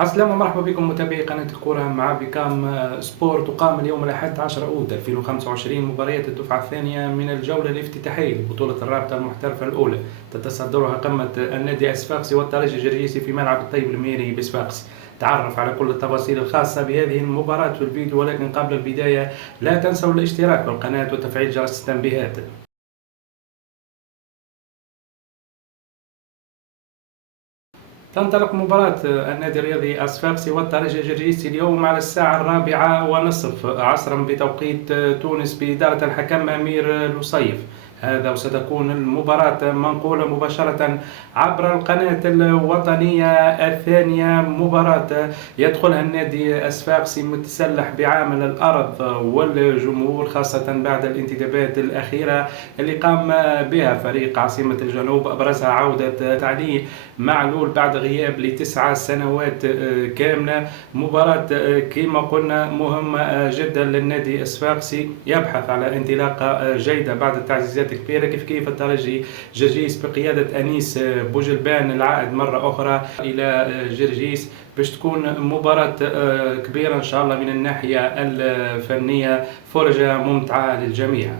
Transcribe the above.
السلام ومرحبا بكم متابعي قناة الكرة مع بكام سبور. تقام اليوم الأحد 10 أوت 2025 مباريات الدفعة الثانية من الجولة الافتتاحية لبطولة الرابطة المحترفة الأولى، تتصدرها قمة النادي الصفاقسي والترجي الجرجيسي في ملعب الطيب الميري بصفاقس. تعرف على كل التفاصيل الخاصة بهذه المباراة في الفيديو، ولكن قبل البداية لا تنسوا الاشتراك في القناة وتفعيل جرس التنبيهات. تنطلق مباراة النادي الرياضي الصفاقسي والترجي الجرجيسي اليوم على الساعة 4:30 عصرا بتوقيت تونس بإدارة الحكم أمير لصيف. هذا وستكون المباراة منقولة مباشرة عبر القناة الوطنية الثانية. مباراة يدخلها النادي الصفاقسي متسلح بعامل الأرض والجمهور، خاصة بعد الانتدابات الأخيرة اللي قام بها فريق عاصمة الجنوب، أبرزها عودة علي معلول بعد غياب ل9 سنوات كاملة. مباراة كما قلنا مهمة جدا للنادي الصفاقسي، يبحث على انطلاقة جيدة بعد التعزيزات الكبيرة. كيف الترجي جرجيس بقيادة أنيس بوجلبان العائد مرة أخرى إلى جرجيس باش تكون مباراة كبيرة إن شاء الله من الناحية الفنية، فرجة ممتعة للجميع.